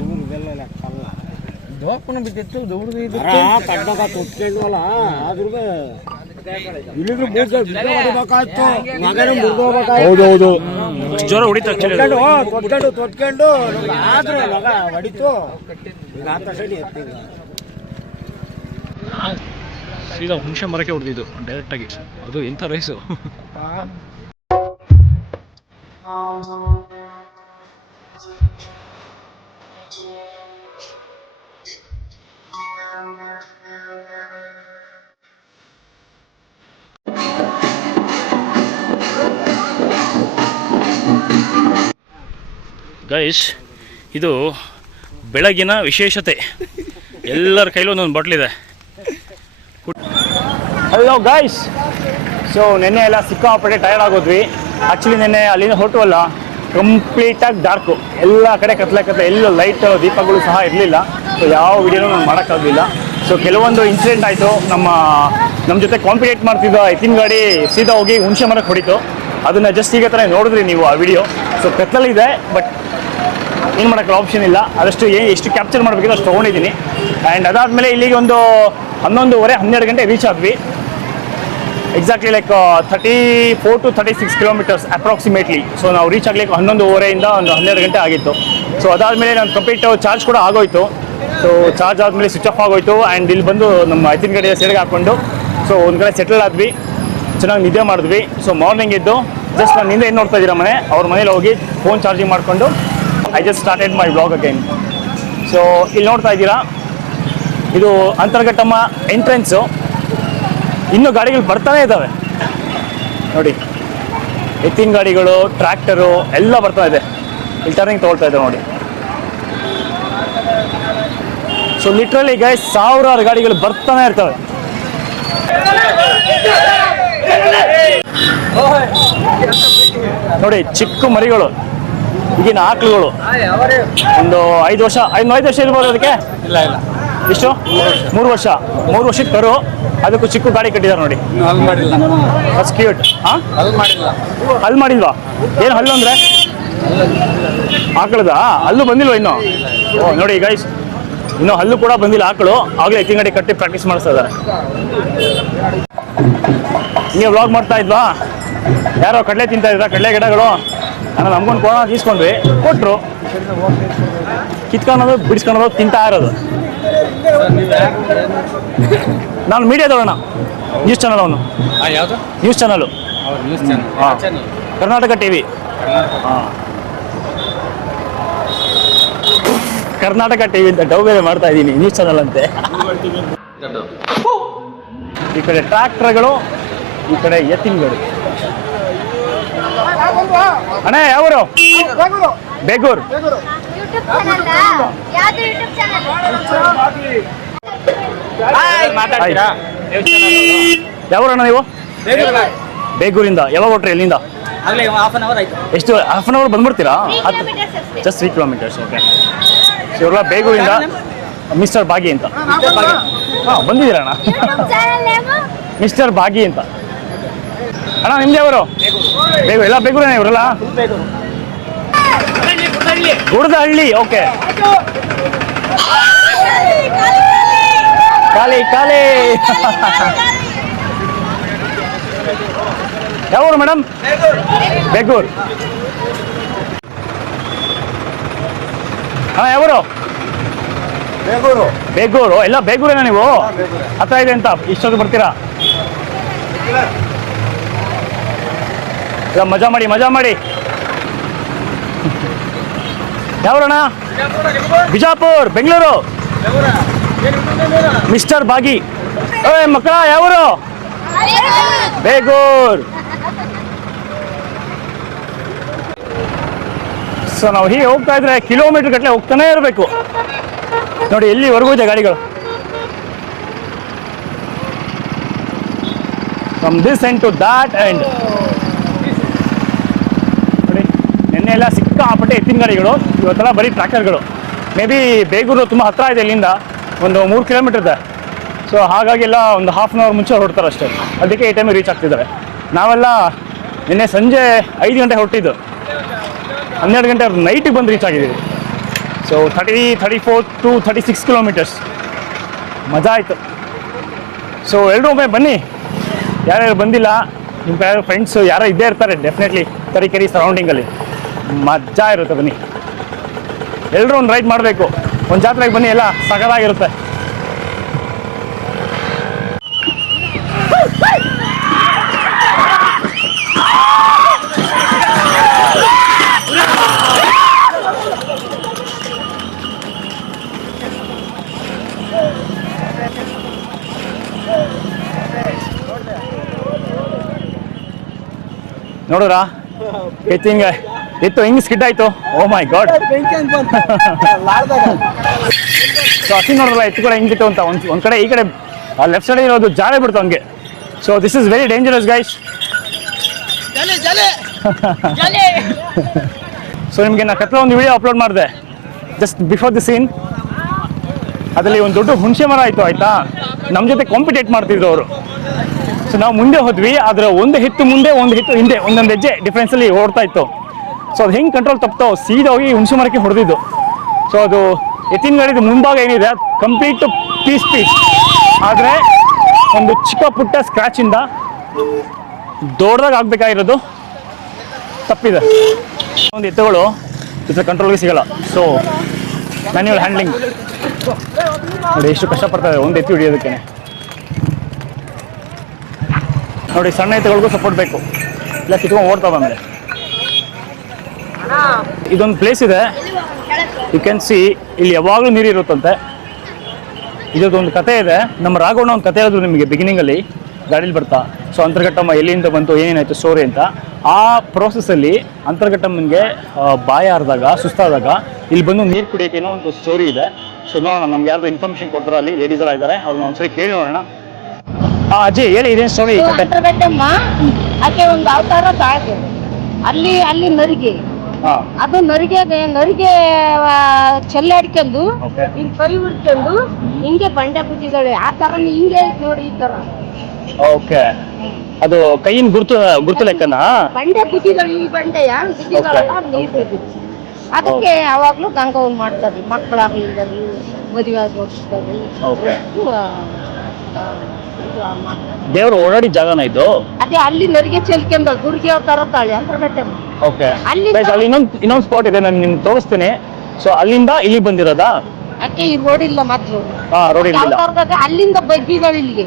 ದೋಪನ ಬಿದ್ದಿತ್ತು ದೌಡ್ದು ಕಡ್ಡಕ ತೊಟ್ಕೊಂಡ್ವಲ್ಲ ಆದ್ರೂ ಇಲ್ಲಿದ್ರು ಹೊಡಿಬೇಕಾಯ್ತು ಮಗನ ಮುರಿದೋಗ್ಬೇಕಾಯ್ತು. ಹೌದೌದು ಜ್ವರ ಹೊಡಿತಾ ತೊಟ್ಕೊಂಡು ಆದ್ರೂ ಮಗ ಹೊಡಿತು ಈಗ ಆತ ಸೈಡ್ ಎತ್ತೀಗ ಸೀದಾ ಹುಣಸೆ ಮರಕ್ಕೆ ಹೊಡೆದಿದ್ದು ಡೈರೆಕ್ಟಾಗಿ. ಅದು ಎಂಥ ರೈಸು. ಗೈಸ್, ಇದು ಬೆಳಗಿನ ವಿಶೇಷತೆ. ಎಲ್ಲರ ಕೈಲೂ ಒಂದೊಂದು ಬಾಟ್ಲಿದೆ. ಹಲೋ ಗೈಸ್, ಸೊ ನೆನ್ನೆ ಎಲ್ಲ ಸಿಕ್ಕಾಪಟ್ಟೆ ಟಯರ್ಡ್ ಆಗೋದ್ವಿ. ಆ್ಯಕ್ಚುಲಿ ನೆನ್ನೆ ಅಲ್ಲಿಂದ ಹೊರಟುವಲ್ಲ ಕಂಪ್ಲೀಟಾಗಿ ಡಾರ್ಕು, ಎಲ್ಲ ಕಡೆ ಕತ್ಲೆ ಎಲ್ಲೂ ಲೈಟ್ ದೀಪಗಳು ಸಹ ಇರಲಿಲ್ಲ. ಸೊ ಯಾವ ವಿಡಿಯೋನೂ ನಾನು ಮಾಡೋಕ್ಕಾಗಲಿಲ್ಲ. ಸೊ ಕೆಲವೊಂದು ಇನ್ಸಿಡೆಂಟ್ ಆಯಿತು. ನಮ್ಮ ಜೊತೆ ಕಾಂಪಿಟೇಟ್ ಮಾಡ್ತಿದ್ದ ಎತ್ತಿನ ಗಾಡಿ ಸೀದಾ ಹೋಗಿ ಹುಣಸೆ ಮರಕ್ಕೆ ಹೊಡಿತು. ಅದನ್ನು ಜಸ್ಟ್ ಈಗ ಥರ ನೋಡಿದ್ರಿ ನೀವು ಆ ವಿಡಿಯೋ. ಸೊ ಕತ್ಲಲ್ಲಿದೆ, ಬಟ್ ಏನು ಮಾಡೋಕ್ಕೆ ಆಪ್ಷನ್ ಇಲ್ಲ. ಅದಷ್ಟು ಎಷ್ಟು ಕ್ಯಾಪ್ಚರ್ ಮಾಡಬೇಕಿದೆ ಅಷ್ಟು ತೊಗೊಂಡಿದ್ದೀನಿ. ಆ್ಯಂಡ್ ಅದಾದಮೇಲೆ ಇಲ್ಲಿಗೆ ಒಂದು 11:30-12 ಗಂಟೆ ರೀಚ್ ಆದ್ವಿ. Exactly like 34 to 36 kilometres approximately. So ನಾವು ರೀಚ್ ಆಗಲಿಕ್ಕೆ 11:30 ಒಂದು 12 ಗಂಟೆ ಆಗಿತ್ತು. ಸೊ ಅದಾದಮೇಲೆ ನಾನು ಕಂಪ್ಲೀಟ್ ಚಾರ್ಜ್ ಕೂಡ ಆಗೋಯ್ತು. ಸೊ ಚಾರ್ಜ್ ಆದಮೇಲೆ ಸ್ವಿಚ್ ಆಫ್ ಆಗೋಯ್ತು. ಆ್ಯಂಡ್ ಇಲ್ಲಿ ಬಂದು ನಮ್ಮ ಎತ್ತಿನ ಗಾಡಿಯ ಸೈಡ್ಗೆ ಹಾಕ್ಕೊಂಡು ಸೊ ಒಂದು ಕಡೆ ಸೆಟಲ್ ಆದ್ವಿ, ಚೆನ್ನಾಗಿ ನಿದ್ದೆ ಮಾಡಿದ್ವಿ. ಸೊ ಮಾರ್ನಿಂಗ್ ಎದ್ದು ಜಸ್ಟ್ ನಾನು ಹಿಂದೆ ಏನು ನೋಡ್ತಾ ಇದ್ದೀರಾ ಮನೆ, ಅವ್ರ ಮನೇಲಿ ಹೋಗಿ ಫೋನ್ ಚಾರ್ಜಿಂಗ್ ಮಾಡಿಕೊಂಡು I just started my vlog again. So ಇಲ್ಲಿ ನೋಡ್ತಾ ಇದ್ದೀರಾ, ಇದು ಅಂತರ್ಘಟ್ಟಮ್ಮ ಎಂಟ್ರೆನ್ಸು. ಇನ್ನೂ ಗಾಡಿಗಳು ಬರ್ತಾನೆ ಇದ್ದಾವೆ ನೋಡಿ. ಎತ್ತಿನ ಗಾಡಿಗಳು, ಟ್ರ್ಯಾಕ್ಟರು ಎಲ್ಲ ಬರ್ತಾ ಇದೆ. ಇಲ್ಲಿ ಟರ್ನಿಂಗ್ ತೊಗೊಳ್ತಾ ಇದೆ ನೋಡಿ. ಸೊ ಲಿಟ್ರಲಿ ಗೈಸ್, ಸಾವಿರಾರು ಗಾಡಿಗಳು ಬರ್ತಾನೆ ಇರ್ತವೆ. ನೋಡಿ ಚಿಕ್ಕ ಮರಿಗಳು, ಈಗಿನ ಆಕಳುಗಳು ಒಂದು 5 ವರ್ಷ ಇರ್ಬೋದು ಅದಕ್ಕೆ. ಇಲ್ಲ ಇಲ್ಲ, ಎಷ್ಟು? 3 ವರ್ಷ. 3 ವರ್ಷದ ಕರು, ಅದಕ್ಕೂ ಚಿಕ್ಕ ಗಾಡಿ ಕಟ್ಟಿದ್ದಾರೆ ನೋಡಿ. ಅಲ್ಲಿ ಮಾಡಿಲ್ಲ, ಅಷ್ಟು ಕ್ಯೂಟ್. ಹಾಂ, ಅಲ್ಲಿ ಮಾಡಿಲ್ಲ. ಹಲ್ಲು ಮಾಡಿಲ್ವಾ? ಏನು ಹಲ್ಲು ಅಂದರೆ ಆಕಳದ ಹಲ್ಲು ಬಂದಿಲ್ವ ಇನ್ನೂ? ಓ ನೋಡಿ ಗೈಸ್, ಇನ್ನೂ ಹಲ್ಲು ಕೂಡ ಬಂದಿಲ್ಲ ಆಕಳು. ಆಗಲೇ ಎತ್ತಿನ ಗಾಡಿ ಕಟ್ಟಿ ಪ್ರಾಕ್ಟೀಸ್ ಮಾಡಿಸ್ತಾ ಇದ್ದಾರೆ. ನೀವು ವ್ಲಾಗ್ ಮಾಡ್ತಾ ಇದ್ವಾ? ಯಾರೋ ಕಡಲೆ ತಿಂತಾ ಇದ್ರ, ಕಡಲೆ ಗಿಡಗಳು. ನಾನು ನಮ್ಗೊಂದು ಕೋಣ ತೀಸ್ಕೊಂಡ್ವಿ, ಕೊಟ್ಟರು. ಕಿತ್ಕೊಳೋದು ಬಿಡಿಸ್ಕೊಳೋದು ತಿಂತಾ ಇರೋದು. ನಾನು ಮೀಡಿಯಾದವಣ್ಣ, ನ್ಯೂಸ್ ಚಾನಲ್ ಅವನು. ಯಾವುದು ನ್ಯೂಸ್ ಚಾನಲು? News channel. ಹಾಂ, ಕರ್ನಾಟಕ ಟಿವಿ. ಹಾಂ, ಕರ್ನಾಟಕ ಟಿವಿ ಅಂತ ಡವ್ ಬೇರೆ ಮಾಡ್ತಾ ಇದ್ದೀನಿ, ನ್ಯೂಸ್ ಚಾನಲ್ ಅಂತೆ. ಈ ಕಡೆ ಟ್ರ್ಯಾಕ್ಟರ್ಗಳು, ಈ ಕಡೆ ಎತ್ತಿನ ಗಾಡಿ. ಅಣ್ಣ ಯಾವರು? ಬೇಗೂರು. ಯಾವೂರಣ್ಣ ನೀವು? ಬೇಗೂರಿಂದ. ಯಾವಾಗ ಹೊಟ್ರಿ ಎಲ್ಲಿಂದ? ಎಷ್ಟು? ಹಾಫ್ ಅನ್ ಅವರ್ ಬಂದ್ಬಿಡ್ತೀರಾ? Just 3 kilometres. ಓಕೆ. ಸೊ ಇವರೆಲ್ಲ ಬೇಗೂರಿಂದ ಮಿಸ್ಟರ್ ಬಾಗಿ ಅಂತ. ಹಾಂ, ಬಂದಿದ್ದೀರಣ್ಣ? ಮಿಸ್ಟರ್ ಬಾಗಿ ಅಂತ. ಅಣ್ಣ ನಿಮ್ದು ಯಾವರು? ಬೇಗೂರು. ಎಲ್ಲ ಬೇಗೂರೇನ ಇವರೆಲ್ಲ? ಗುಡದಹಳ್ಳಿ. ಓಕೆ. ಖಾಲಿ ಖಾಲಿ. ಯಾವೂರು ಮೇಡಮ್? ಬೇಗೂರು. ಹಾಂ, ಯಾವೂರು? ಬೇಗೂರು. ಎಲ್ಲ ಬೇಗೂರೇನಾ ನೀವು? ಹತ್ರ ಇದೆ ಅಂತ ಇಷ್ಟೊತ್ತು ಬರ್ತೀರಾ? ಎಲ್ಲ ಮಜಾ ಮಾಡಿ. ಯಾವೂರಣ್ಣ? ಬಿಜಾಪುರ್, ಬೆಂಗಳೂರು. ಮಿಸ್ಟರ್ ಬಾಗಿ. ಏ ಮಕ್ಕಳ, ಯಾವೂರು? ಬೇಗೂರ್. ಸೊ ನಾವು ಹೀಗೆ ಹೋಗ್ತಾ ಇದ್ರೆ ಕಿಲೋಮೀಟರ್ ಗಟ್ಟಲೆ ಹೋಗ್ತಾನೆ ಇರಬೇಕು ನೋಡಿ. ಎಲ್ಲಿವರೆಗೂ ಇದೆ ಗಾಡಿಗಳು. From this end to that end ನೋಡಿ. ನಿನ್ನೆ ಎಲ್ಲ ಸಿಕ್ಕಾಪಟ್ಟೆ ಎತ್ತಿನ ಗಾಡಿಗಳು, ಇವತ್ತೆಲ್ಲ ಬರೀ ಟ್ರ್ಯಾಕ್ಟರ್ಗಳು. ಮೇ ಬಿ ಬೇಗೂರು ತುಂಬ ಹತ್ರ ಇದೆ ಇಲ್ಲಿಂದ, ಒಂದು 3 ಕಿಲೋಮೀಟರ್ ಇದೆ. ಸೊ ಹಾಗಾಗಿ ಎಲ್ಲ ಒಂದು ಹಾಫ್ ಅನ್ ಅವರ್ ಮುಂಚೆ ಹೊರಡ್ತಾರೆ ಅಷ್ಟೇ. ಅದಕ್ಕೆ ಈ ಟೈಮಿಗೆ ರೀಚ್ ಆಗ್ತಿದ್ದಾರೆ. ನಾವೆಲ್ಲ ನಿನ್ನೆ ಸಂಜೆ 5 ಗಂಟೆ ಹೊರಟಿದ್ದು, 12 ಗಂಟೆ ನೈಟಿಗೆ ಬಂದು ರೀಚ್ ಆಗಿದ್ದೀವಿ. So 34 to 36 kilometres. ಮಜಾ ಆಯಿತು. ಸೊ ಎಲ್ಲರೂ ಒಮ್ಮೆ ಬನ್ನಿ, ಯಾರ್ಯಾರು ಬಂದಿಲ್ಲ, ನಿಮ್ಮ ಯಾರು ಫ್ರೆಂಡ್ಸು ಯಾರೋ ಇದ್ದೇ ಇರ್ತಾರೆ ಡೆಫಿನೆಟ್ಲಿ ತರೀಕೆರೆ ಸರೌಂಡಿಂಗಲ್ಲಿ. ಮಜಾ ಇರುತ್ತೆ, ಬನ್ನಿ ಎಲ್ಲರೂ ಒಂದು ರೈಡ್ ಮಾಡಬೇಕು. ಒಂದು ಜಾತ್ರೆಗೆ ಬನ್ನಿ, ಎಲ್ಲ ಸಗದಾಗಿರುತ್ತೆ. ನೋಡ್ರಾ ಹಿಂಗೆ ಎತ್ತು ಹಿಂಗೆ ಸ್ಕಿಡ್ ಆಯ್ತು. ಓ ಮೈ ಗಾಡ್. ಸೊ ಹಸಿ ನೋಡ್ರಲ್ಲ ಎತ್ತು ಕೂಡ ಹೆಂಗಿತ್ತು ಅಂತ. ಒಂದ್ ಕಡೆ ಈ ಕಡೆ ಲೆಫ್ಟ್ ಸೈಡ್ ಇರೋದು ಜಾರೇ ಬಿಡ್ತು ಹಂಗೆ. So this is very dangerous guys. So ನಿಮಗೆ ನಾ ಕತ್ರ ಒಂದು ವಿಡಿಯೋ ಅಪ್ಲೋಡ್ ಮಾಡಿದೆ ಜಸ್ಟ್ ಬಿಫೋರ್ ದಿ ಸೀನ್. ಅದರಲ್ಲಿ ಒಂದು ದೊಡ್ಡ ಹುಣಸೆ ಮರ ಆಯಿತು, ಆಯ್ತಾ. ನಮ್ಮ ಜೊತೆ ಕಾಂಪಿಟೇಟ್ ಮಾಡ್ತಿದ್ರು ಅವರು. ಸೊ ನಾವು ಮುಂದೆ ಹೋದ್ವಿ, ಆದರೆ ಒಂದು ಹಿತ್ತು ಮುಂದೆ ಒಂದು ಹಿತ್ತು ಹಿಂದೆ, ಒಂದೊಂದು ಹೆಜ್ಜೆ ಡಿಫ್ರೆನ್ಸಲ್ಲಿ ಓಡ್ತಾ ಇತ್ತು. ಸೊ ಅದು ಹೆಂಗೆ ಕಂಟ್ರೋಲ್ ತಪ್ತೋ ಸೀದಾ ಹೋಗಿ ಹುಣಸೆ ಮರಕ್ಕೆ ಹೊಡೆದಿದ್ದು. ಸೊ ಅದು ಎತ್ತಿನ ಗಾಡಿದು ಮುಂಭಾಗ ಏನಿದೆ ಕಂಪ್ಲೀಟ್ ಪೀಸ್. ಆದರೆ ಒಂದು ಚಿಕ್ಕ ಪುಟ್ಟ ಸ್ಕ್ರ್ಯಾಚಿಂದ ದೊಡ್ಡದಾಗಿ ಆಗಬೇಕಾಗಿರೋದು ತಪ್ಪಿದೆ. ಒಂದು ಎತ್ತುಗಳು ಇದರ ಕಂಟ್ರೋಲ್ಗೆ ಸಿಗಲ್ಲ. ಸೊ ಮ್ಯಾನ್ಯುವಲ್ ಹ್ಯಾಂಡ್ಲಿಂಗ್ ನೋಡಿ ಎಷ್ಟು ಕಷ್ಟಪಡ್ತಾರೆ ಒಂದು ಎತ್ತು ಹಿಡಿಯೋದಕ್ಕೆ. ನೋಡಿ ಸಣ್ಣ ಎತ್ತುಗಳಿಗೂ ಸಪೋರ್ಟ್ ಬೇಕು, ಇಲ್ಲ ಕಿತ್ಕೊಂಡು ಓಡ್ತಾ ಬಂದರೆ. ಇದೊಂದು ಪ್ಲೇಸ್ ಇದೆ, ಯು ಕ್ಯಾನ್ ಸಿ, ಇಲ್ಲಿ ಯಾವಾಗಲೂ ನೀರಿರುತ್ತಂತೆ. ಇದೊಂದು ಕತೆ ಇದೆ. ನಮ್ಮ ರಾಘವಣ್ಣ ಒಂದು ಕತೆ ಹೇಳಿದ್ರು ನಿಮಗೆ ಬಿಗಿನಿಂಗಲ್ಲಿ ಗಾಡೀಲಿ ಬರ್ತಾ. ಸೊ ಅಂತರ್ಘಟ್ಟಮ್ಮ ಎಲ್ಲಿಂದ ಬಂತು, ಏನೇನಾಯಿತು ಸ್ಟೋರಿ ಅಂತ. ಆ ಪ್ರೋಸೆಸ್ಸಲ್ಲಿ ಅಂತರ್ಘಟ್ಟಮ್ಮನಿಗೆ ಬಾಯ ಆರಿದಾಗ, ಸುಸ್ತಾದಾಗ ಇಲ್ಲಿ ಬಂದು ನೀರು ಕುಡಿಯೋಕೆ ಏನೋ ಒಂದು ಸ್ಟೋರಿ ಇದೆ. ಸೊ ನೋಡೋಣ, ನಮ್ಗೆ ಯಾರ್ದು ಇನ್ಫಾರ್ಮೇಷನ್ ಕೊಡ್ತಾರೋ ಅಲ್ಲಿ ಲೇಡೀಸ್ ಎಲ್ಲ ಇದ್ದಾರೆ, ಅವ್ರನ್ನ ಒಂದ್ಸರಿ ಕೇಳಿ ನೋಡೋಣ. ಅಜ್ಜಿ ಹೇಳಿ, ಇದೇನು ಸ್ಟೋರಿ? ಅಂತರ್ಘಟ್ಟಮ್ಮ ಆಕೆ ಒಂದು ಅವತಾರ ತಾಳ್ಗೆ ಅಲ್ಲಿ ನರಿಗೆ, ಅದು ನರಿಗೆ ಚೆಲ್ಲಾಡ್ಕೊಂಡು ಹಿಂಗ್ ಕೈ ಹಿಡ್ಕೊಂಡು ಹಿಂಗೆ ಬಂಡೆ ಬಿಟ್ಟಿದ್ದಾಳೆ. ಆ ತರ ಹಿಂಗೆ ಐತ್ ನೋಡಿ, ಈ ತರ. ಓಕೆ, ಅದು ಕೈಯಿನ ಗುರ್ತು ಲೆಕ್ಕನ ಬಂಡೆ ಬಿಟ್ಟಿದ್ದಾಳೆ. ಈ ಬಂಡೆ ಯಾರು ಬಿಟ್ಟಿದ್ದಾಳಲ್ಲ ನೀರ್ ಬಿದ್ದಿತ್ತು. ಅದಕ್ಕೆ ಯಾವಾಗ್ಲೂ ಗಂಗವ್ವನ್ ಮಾಡ್ತಾರೆ, ಮಕ್ಕಳಾಗ್ಲಿಲ್ಲರಿ, ಮದುವೆ ಆಗೋಸ್ತಾರೆ. ದೇವರು ಓಡಾಡಿ ಜಾಗನ ಇದು. ಅದೇ ಅಲ್ಲಿ ನರಿಗೆ ಚೆಲ್ಕೊಂಡ ದುರ್ಗಿ ಅವತಾರ ತಾಳೆ ಅಂತರ್ಘಟ್ಟಮ್ಮ. ಓಕೆ, ಅಲ್ಲಿ ಇನ್ನೊಂದು ಸ್ಪಾಟ್ ಇದೆ, ನಾನು ನಿಮ್ಗೆ ತೋರಿಸ್ತೀನಿ. ಸೊ ಅಲ್ಲಿಂದ ಇಲ್ಲಿ ಬಂದಿರೋದಾ? ಅಕ್ಕೆ ಈ ರೋಡ್ ಇಲ್ಲ ಮೊದ್ಲು. ರೋಡ್ ಇಲ್ಲ, ಅಲ್ಲಿಂದ ಬಗ್ಗಿದಾಳೆ ಇಲ್ಲಿಗೆ.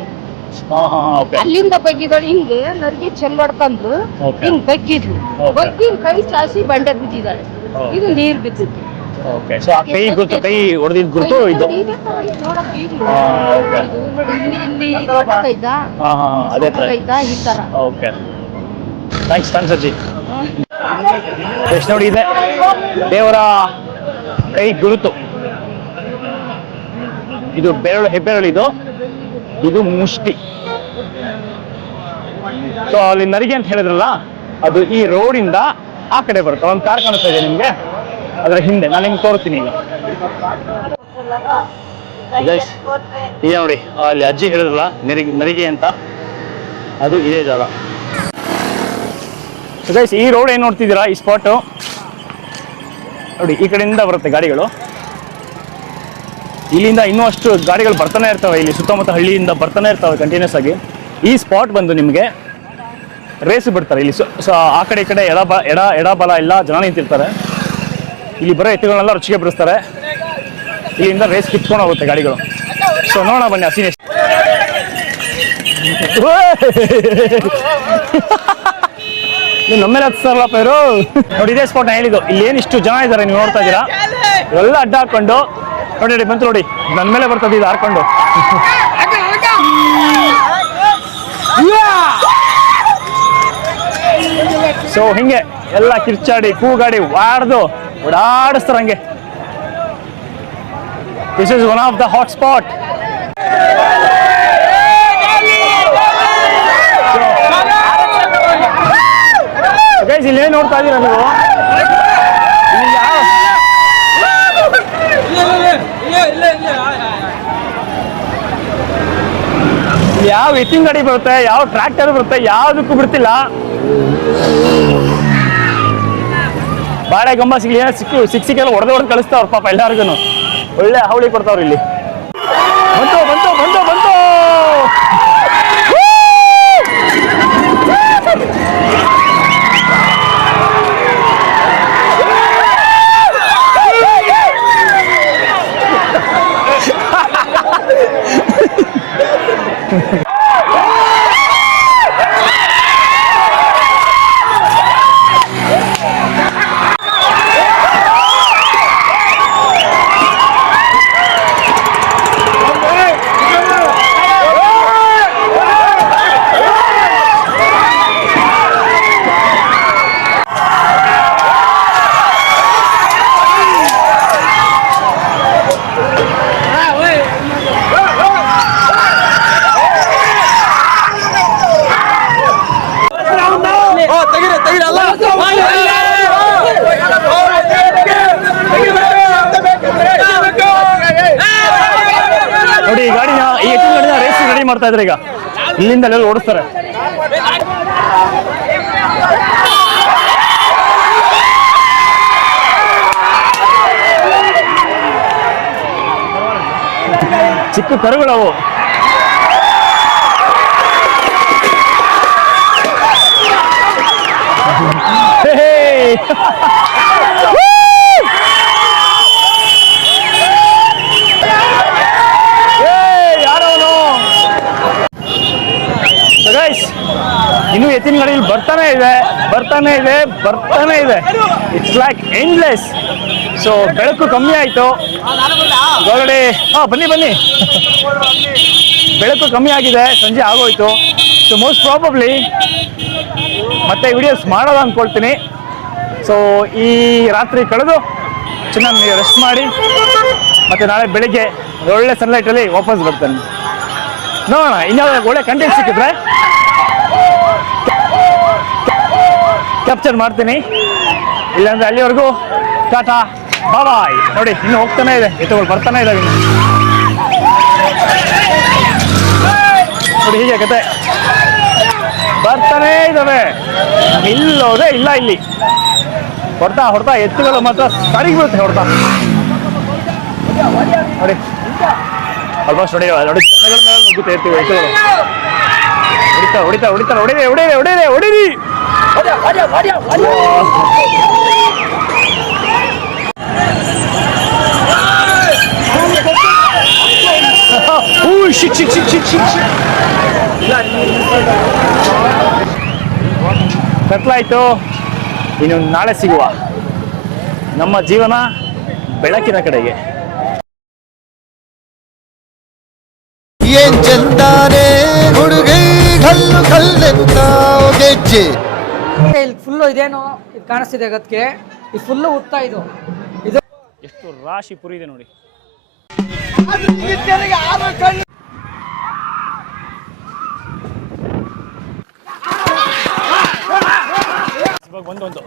ಅಲ್ಲಿಂದ ಬಗ್ಗಿದಾಳೆ ಹಿಂಗೆ ನರಿಗೆ ಚೆಲ್ಲೊಡ್ಕೊಂಡು ಹಿಂಗ್ ಬಗ್ಗಿದ್ಲು. ಬಗ್ಗಿ ಕೈ ಚಾಸಿ ಬಂಡೆ ಬಿದ್ದಿದ್ದಾಳೆ. ಇದು ನೀರ್ ಬಿದ್ದಿತ್ತು. ಓಕೆ, ಸೊ ಆ ಕೈ ಹೊಡೆದಿದ್ದ ಗುರುತು ಇದು. ಅದೇ ತರ ಈ ತರ. ಓಕೆ, ಥ್ಯಾಂಕ್ಸ್ ಅಜ್ಜಿ. ಎಷ್ಟು ನೋಡಿ ಇದೆ ದೇವರ ಕೈ ಗುರುತು. ಇದು ಹೆಬ್ಬೆರಳು, ಇದು ಮುಷ್ಟಿ. ಸೊ ಅಲ್ಲಿ ನರಿಗೆ ಅಂತ ಹೇಳಿದ್ರಲ್ಲ, ಅದು ಈ ರೋಡಿಂದ ಆ ಕಡೆ ಬರುತ್ತೆ. ಒಂದು ಕಾರ್ ಕಾಣಿಸ್ತಾ ಇದೆ ನಿಮ್ಗೆ, ಅದರ ಹಿಂದೆ ನಾನು ನಿಮ್ಗೆ ತೋರಿಸ್ತೀನಿ ಈಗ. ಈಗ ನೋಡಿ, ಅಲ್ಲಿ ಅಜ್ಜಿ ಹೇಳಿದ್ರಲ್ಲ ನರಿಗೆ ಅಂತ, ಅದು ಇದೇ ಜಾಗ. ಸೊ ಗೈಸ್, ಈ ರೋಡ್ ಏನು ನೋಡ್ತಿದ್ದೀರಾ, ಈ ಸ್ಪಾಟು ನೋಡಿ, ಈ ಕಡೆಯಿಂದ ಬರುತ್ತೆ ಗಾಡಿಗಳು. ಇಲ್ಲಿಂದ ಇನ್ನೂ ಅಷ್ಟು ಗಾಡಿಗಳು ಬರ್ತಾನೆ ಇರ್ತವೆ. ಇಲ್ಲಿ ಸುತ್ತಮುತ್ತ ಹಳ್ಳಿಯಿಂದ ಬರ್ತಾನೆ ಇರ್ತವೆ ಕಂಟಿನ್ಯೂಸ್ ಆಗಿ. ಈ ಸ್ಪಾಟ್ ಬಂದು ನಿಮಗೆ ರೇಸ್ ಬಿಡ್ತಾರೆ ಇಲ್ಲಿ. ಸೊ ಆ ಕಡೆ ಈ ಕಡೆ ಎಡ ಬಲ ಎಲ್ಲ ಜನ ನಿಂತಿರ್ತಾರೆ. ಇಲ್ಲಿ ಬರೋ ಎತ್ತುಗಳನ್ನೆಲ್ಲ ರುಚಿಗೆ ಬಿಡಿಸ್ತಾರೆ. ಇಲ್ಲಿಂದ ರೇಸ್ ಕಿತ್ಕೊಂಡು ಹೋಗುತ್ತೆ ಗಾಡಿಗಳು. ಸೊ ನೋಡೋಣ ಬನ್ನಿ, ಹಸಿನ ನೀವು ನಮ್ಮೇಲೆ ಹತ್ತಿಸ್ತಾರಲ್ಲ ಪೇರು. ನೋಡಿ, ಇದೇ ಸ್ಪಾಟ್ ನಾನು ಹೇಳಿದ್ದು. ಇಲ್ಲಿ ಏನು ಇಷ್ಟು ಜನ ಇದ್ದಾರೆ ನೀವು ನೋಡ್ತಾ ಇದ್ದೀರಾ, ಇವೆಲ್ಲ ಅಡ್ಡ ಹಾಕೊಂಡು ನೋಡಿ ಬಂತು ನೋಡಿ, ನನ್ನ ಮೇಲೆ ಬರ್ತದೆ ಇದು ಹಾಕೊಂಡು. ಸೊ ಹಿಂಗೆ ಎಲ್ಲ ಕಿರ್ಚಾಡಿ ಕೂಗಾಡಿ ವಾಡ್ದು ಓಡಾಡಿಸ್ತಾರೆ ಹಂಗೆ. This is one of the hot spot. Guys, ಇಲ್ಲೇ ನೋಡ್ತಾ ಇದ್ದೀರಾ ನೀವು, ಯಾವ ಎತ್ತಿನ ಗಾಡಿ ಬರುತ್ತೆ, ಯಾವ ಟ್ರ್ಯಾಕ್ಟರ್ ಬರುತ್ತೆ, ಯಾವ್ದಕ್ಕೂ ಬಿಡ್ತಿಲ್ಲ. ಬಾಳೆ ಗಂಬ ಸಿಗ್ಲಿ ಸಿಕ್ಕೆಲ್ಲ ಹೊಡೆದು ಕಳಿಸ್ತಾವ್ರ ಪಾಪ ಎಲ್ಲಾರ್ಗು. ಒಳ್ಳೆ ಹಾವಳಿ ಕೊಡ್ತಾವ್ರ ಇಲ್ಲಿ. ಬಂತು ಬಂತು ಬಂತು ಬಂತು ನೋಡಿ. ಈ ಗಾಡಿನ ಈ ಎತ್ತಿನ ಗಾಡಿನ ರೇಸ್ ರೆಡಿ ಮಾಡ್ತಾ ಇದ್ರೆ ಈಗ ಇಲ್ಲಿಂದ ಎಲ್ಲ ಓಡಿಸ್ತಾರೆ. ಚಿಕ್ಕ ಕರುಗಳವು. ಇನ್ನು ಎತ್ತಿನ ಗಾಡಿ ಬರ್ತಾನೆ ಇದೆ. It's like endless. ಸೊ ಬೆಳಕು ಕಮ್ಮಿ ಆಯ್ತು ಹೊರಗಡೆ. ಬನ್ನಿ ಬೆಳಕು ಕಮ್ಮಿ ಆಗಿದೆ, ಸಂಜೆ ಆಗೋಯ್ತು. ಸೊ ಮೋಸ್ಟ್ ಪ್ರಾಬಬ್ಲಿ ಮತ್ತೆ ವಿಡಿಯೋಸ್ ಮಾಡೋದು ಅಂದ್ಕೊಳ್ತೀನಿ. ಸೊ ಈ ರಾತ್ರಿ ಕಳೆದು ಚೆನ್ನಾಗಿ ರೆಸ್ಟ್ ಮಾಡಿ ಮತ್ತೆ ನಾಳೆ ಬೆಳಿಗ್ಗೆ ಒಳ್ಳೆ ಸನ್ಲೈಟಲ್ಲಿ ವಾಪಸ್ ಬರ್ತಾನೆ. ನೋಡೋಣ ಇನ್ಯಾವ ಒಳ್ಳೆ ಕಂಟೆಂಟ್ ಸಿಕ್ಕಿದ್ರೆ ಕ್ಯಾಪ್ಚರ್ ಮಾಡ್ತೀನಿ. ಇಲ್ಲಾಂದ್ರೆ ಅಲ್ಲಿವರೆಗೂ ಟಾಟಾ ಬಾಯ್. ನೋಡಿ ಇನ್ನು ಹೋಗ್ತಾನೆ ಇದೆ, ಎತ್ತುಗಳು ಬರ್ತಾನೆ ಇದ್ದಾವೆ ಇನ್ನು. ನೋಡಿ ಹೀಗೆ ಕತೆ ಬರ್ತಾನೇ ಇದ್ದಾವೆ, ನಿಲ್ಲೋದೇ ಇಲ್ಲ ಇಲ್ಲಿ. ಹೊಡ್ತಾ ಎತ್ತುಗಳು ಮಾತ್ರ ಸರಿಗೆ ಬೀಳುತ್ತೆ ಹೊಡ್ತಾ. ನೋಡಿ ಆಲ್ಮೋಸ್ಟ್ ನೋಡಿ ಜನಗಳ ಮೇಲೆ ನುಗ್ಗುತ್ತೆ ಎತ್ತುಗಳು. ಹೊಡಿರಿ. ಕತ್ಲಾಯ್ತು. ಇನ್ನು ನಾಳೆ ಸಿಗುವ. ನಮ್ಮ ಜೀವನ ಬೆಳಕಿನ ಕಡೆಗೆ. ಏನ್ ಚಂದಾನೆ ಹುಡುಗಿ ಕಲ್ಲು ಕಲ್ಲೆಂತ ಗೆಜ್ಜೆ. ಇಲ್ಲಿ ಫುಲ್ಲು ಇದೇನೋ ಇದು ಕಾಣಿಸ್ತಿದೆ ಗದ್ಗೆ. ಇದು ಫುಲ್ಲು ಉತ್ತ ಇದು ಎಷ್ಟು ರಾಶಿ ಪುರಿ ಇದೆ ನೋಡಿ. ಇವಾಗ ಒಂದು